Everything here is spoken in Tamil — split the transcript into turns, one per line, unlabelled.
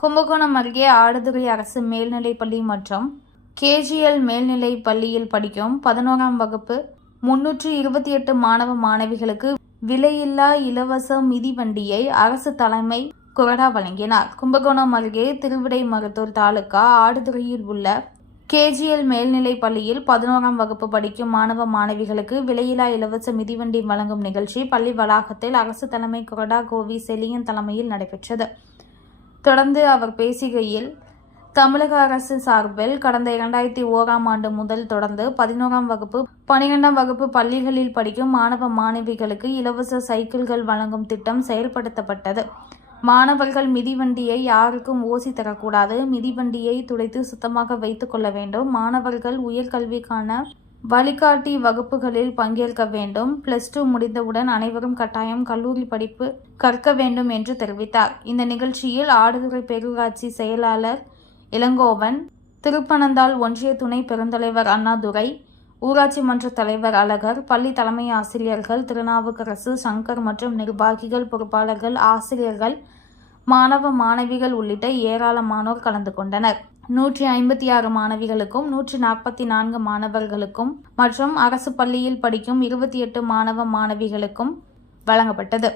கும்பகோணம் அருகே ஆடுதுறை அரசு மேல்நிலைப்பள்ளி மற்றும் கேஜிஎல் மேல்நிலை பள்ளியில் படிக்கும் பதினோராம் வகுப்பு முன்னூற்றி இருபத்தி எட்டு மாணவ மாணவிகளுக்கு விலையில்லா இலவச மிதிவண்டியை அரசு தலைமை கொறடா வழங்கினார். கும்பகோணம் அருகே திருவிடை மருத்துவர் தாலுகா ஆடுதுறையில் உள்ள கேஜிஎல் மேல்நிலை பள்ளியில் பதினோராம் வகுப்பு படிக்கும் மாணவ மாணவிகளுக்கு விலையில்லா இலவச மிதிவண்டி வழங்கும் நிகழ்ச்சி பள்ளி வளாகத்தில் அரசு தலைமை கொறடா கோவி செலியன் தலைமையில் நடைபெற்றது. தொடர்ந்து அவர் பேசுகையில் தமிழக அரசு சார்பில் கடந்த இரண்டாயிரத்தி ஓராம் ஆண்டு முதல் தொடர்ந்து பதினோராம் வகுப்பு பனிரெண்டாம் வகுப்பு பள்ளிகளில் படிக்கும் மாணவ மாணவிகளுக்கு இலவச சைக்கிள்கள் வழங்கும் திட்டம் செயல்படுத்தப்பட்டது. மாணவர்கள் மிதிவண்டியை யாருக்கும் ஓசி தரக்கூடாது. மிதிவண்டியை துடைத்து சுத்தமாக வைத்துக் கொள்ள வேண்டும். மாணவர்கள் உயர்கல்விக்கான வழிகாட்டி வகுப்புகளில் பங்கேற்க வேண்டும். பிளஸ் டூ முடிந்தவுடன் அனைவரும் கட்டாயம் கல்லூரி படிப்பு கற்க வேண்டும் என்று தெரிவித்தார். இந்த நிகழ்ச்சியில் ஆடுதுறை பேரூராட்சி செயலாளர் இளங்கோவன் திருப்பனந்தாள் ஒன்றிய துணை பெருந்தலைவர் அண்ணாதுரை ஊராட்சி மன்ற தலைவர் அழகர் பள்ளி தலைமை ஆசிரியர்கள் திருநாவுக்கரசு சங்கர் மற்றும் நிர்வாகிகள் பொறுப்பாளர்கள் ஆசிரியர்கள் மாணவ மாணவிகள் உள்ளிட்ட ஏராளமானோர் கலந்து கொண்டனர். நூற்றி ஐம்பத்தி ஆறு மாணவிகளுக்கும் நூற்றி நாற்பத்தி நான்கு மாணவர்களுக்கும் மற்றும் அரசு பள்ளியில் படிக்கும் இருபத்தி எட்டு மாணவ மாணவிகளுக்கும் வழங்கப்பட்டது.